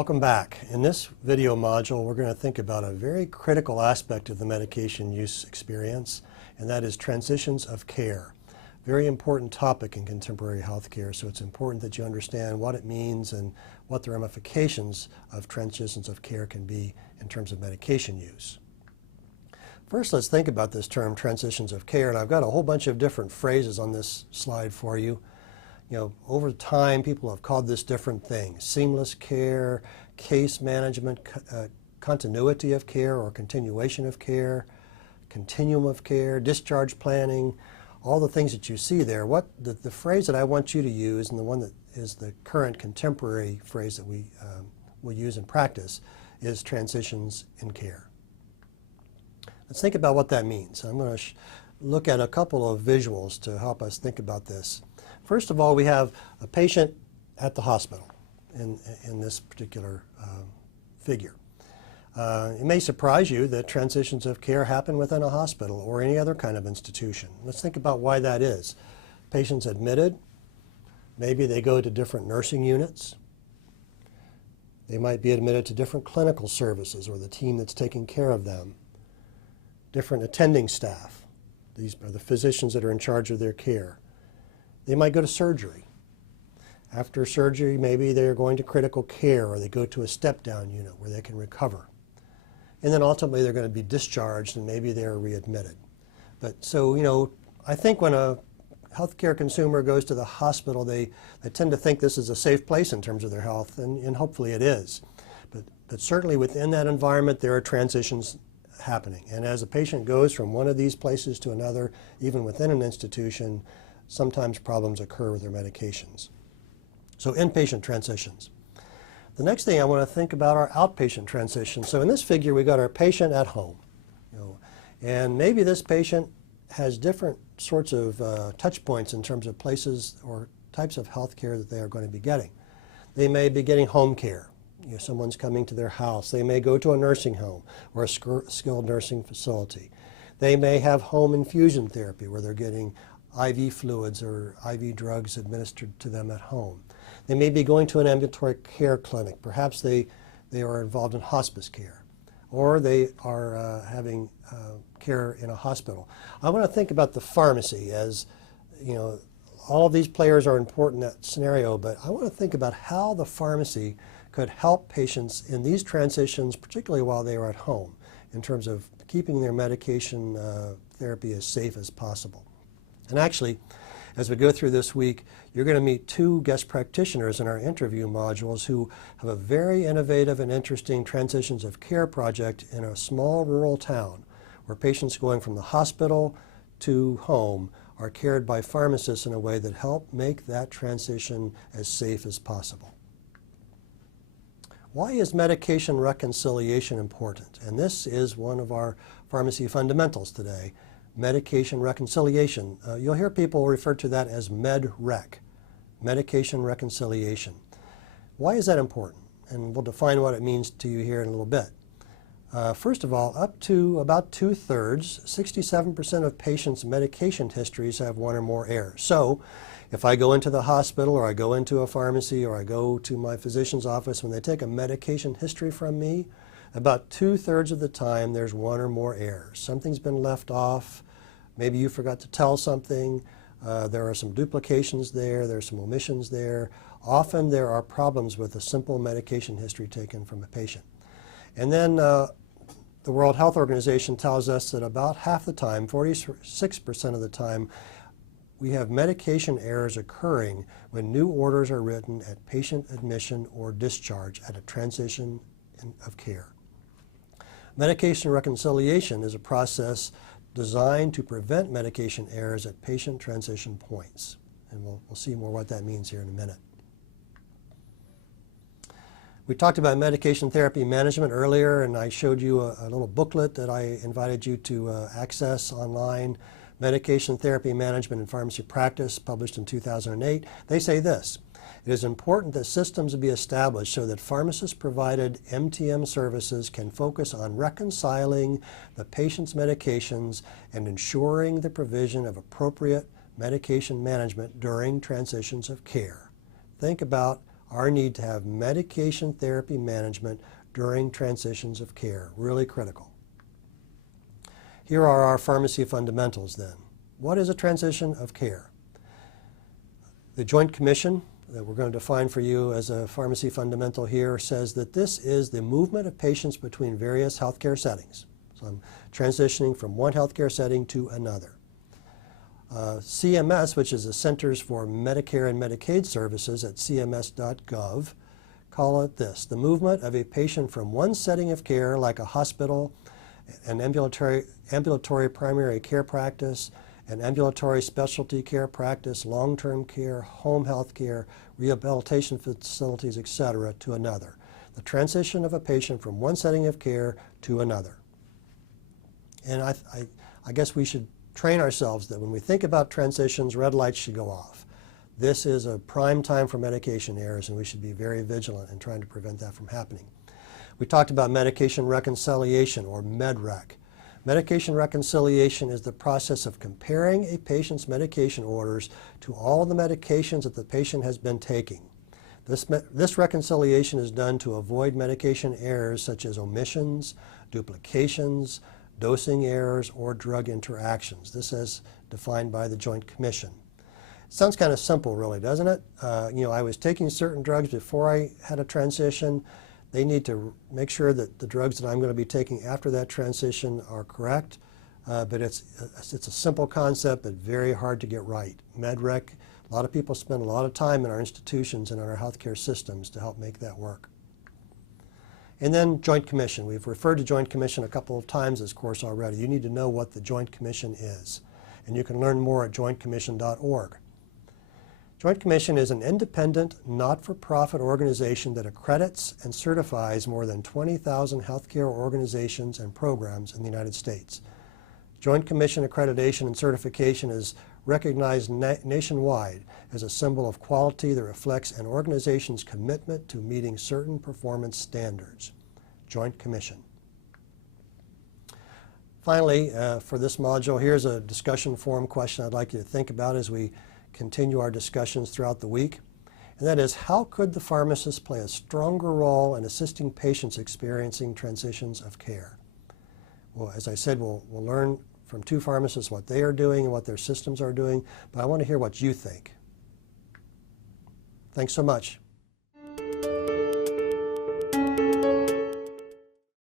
Welcome back. In this video module, we're going to think about a very critical aspect of the medication use experience, and that is transitions of care. Very important topic in contemporary healthcare, so it's important that you understand what it means and what the ramifications of transitions of care can be in terms of medication use. First, let's think about this term, transitions of care, and I've got a whole bunch of different phrases on this slide for you. Over time, people have called this different things: seamless care, case management, continuity of care or continuation of care, continuum of care, discharge planning, all the things that you see there. The phrase that I want you to use, and the one that is the current contemporary phrase that we will use in practice, is transitions in care. Let's think about what that means. I'm going to look at a couple of visuals to help us think about this. First of all, we have a patient at the hospital in this particular figure. It may surprise you that transitions of care happen within a hospital or any other kind of institution. Let's think about why that is. Patients admitted, maybe they go to different nursing units. They might be admitted to different clinical services or the team that's taking care of them. Different attending staff. These are the physicians that are in charge of their care. They might go to surgery. After surgery, maybe they're going to critical care, or they go to a step-down unit where they can recover. And then ultimately they're going to be discharged and maybe they're readmitted. I think when a healthcare consumer goes to the hospital, they tend to think this is a safe place in terms of their health, and hopefully it is. But certainly within that environment, there are transitions happening. And as a patient goes from one of these places to another, even within an institution, sometimes problems occur with their medications. So inpatient transitions. The next thing I want to think about are outpatient transitions. So in this figure, we got our patient at home. And maybe this patient has different sorts of touch points in terms of places or types of health care that they are going to be getting. They may be getting home care. Someone's coming to their house. They may go to a nursing home or a skilled nursing facility. They may have home infusion therapy where they're getting IV fluids or IV drugs administered to them at home. They may be going to an ambulatory care clinic. Perhaps they are involved in hospice care, or they are having care in a hospital. I want to think about the pharmacy as, all of these players are important in that scenario, but I want to think about how the pharmacy could help patients in these transitions, particularly while they are at home, in terms of keeping their medication therapy as safe as possible. And actually, as we go through this week, you're going to meet two guest practitioners in our interview modules who have a very innovative and interesting transitions of care project in a small rural town where patients going from the hospital to home are cared by pharmacists in a way that help make that transition as safe as possible. Why is medication reconciliation important? And this is one of our pharmacy fundamentals today. Medication reconciliation. You'll hear people refer to that as med-rec, medication reconciliation. Why is that important? And we'll define what it means to you here in a little bit. First of all, up to about 2/3, 67% of patients' medication histories have one or more errors. So if I go into the hospital or I go into a pharmacy or I go to my physician's office, when they take a medication history from me, about 2/3 of the time there's one or more errors. Something's been left off. Maybe you forgot to tell something. There are some duplications there. There's some omissions there. Often there are problems with a simple medication history taken from a patient. And then the World Health Organization tells us that about half the time, 46% of the time, we have medication errors occurring when new orders are written at patient admission or discharge at a transition of care. Medication reconciliation is a process designed to prevent medication errors at patient transition points. And we'll see more what that means here in a minute. We talked about medication therapy management earlier, and I showed you a little booklet that I invited you to access online. Medication Therapy Management in Pharmacy Practice, published in 2008. They say this: it is important that systems be established so that pharmacist-provided MTM services can focus on reconciling the patient's medications and ensuring the provision of appropriate medication management during transitions of care. Think about our need to have medication therapy management during transitions of care. Really critical. Here are our pharmacy fundamentals then. What is a transition of care? The Joint Commission that we're going to define for you as a pharmacy fundamental here says that this is the movement of patients between various healthcare settings. So I'm transitioning from one healthcare setting to another. CMS, which is the Centers for Medicare and Medicaid Services at cms.gov, call it this: the movement of a patient from one setting of care, like a hospital, an ambulatory primary care practice, an ambulatory specialty care practice, long-term care, home health care, rehabilitation facilities, etc., to another. The transition of a patient from one setting of care to another. And I guess we should train ourselves that when we think about transitions, red lights should go off. This is a prime time for medication errors, and we should be very vigilant in trying to prevent that from happening. We talked about medication reconciliation, or MedRec. Medication reconciliation is the process of comparing a patient's medication orders to all the medications that the patient has been taking. This reconciliation is done to avoid medication errors such as omissions, duplications, dosing errors, or drug interactions. This is defined by the Joint Commission. It sounds kind of simple, really, doesn't it? I was taking certain drugs before I had a transition. They need to make sure that the drugs that I'm going to be taking after that transition are correct, but it's a simple concept but very hard to get right. MedRec, a lot of people spend a lot of time in our institutions and in our healthcare systems to help make that work. And then Joint Commission. We've referred to Joint Commission a couple of times this course already. You need to know what the Joint Commission is, and you can learn more at jointcommission.org. Joint Commission is an independent, not-for-profit organization that accredits and certifies more than 20,000 healthcare organizations and programs in the United States. Joint Commission accreditation and certification is recognized nationwide as a symbol of quality that reflects an organization's commitment to meeting certain performance standards. Joint Commission. Finally, for this module, here's a discussion forum question I'd like you to think about as we continue our discussions throughout the week. And that is, how could the pharmacist play a stronger role in assisting patients experiencing transitions of care? Well, as I said, we'll learn from two pharmacists what they are doing and what their systems are doing, but I want to hear what you think. Thanks so much.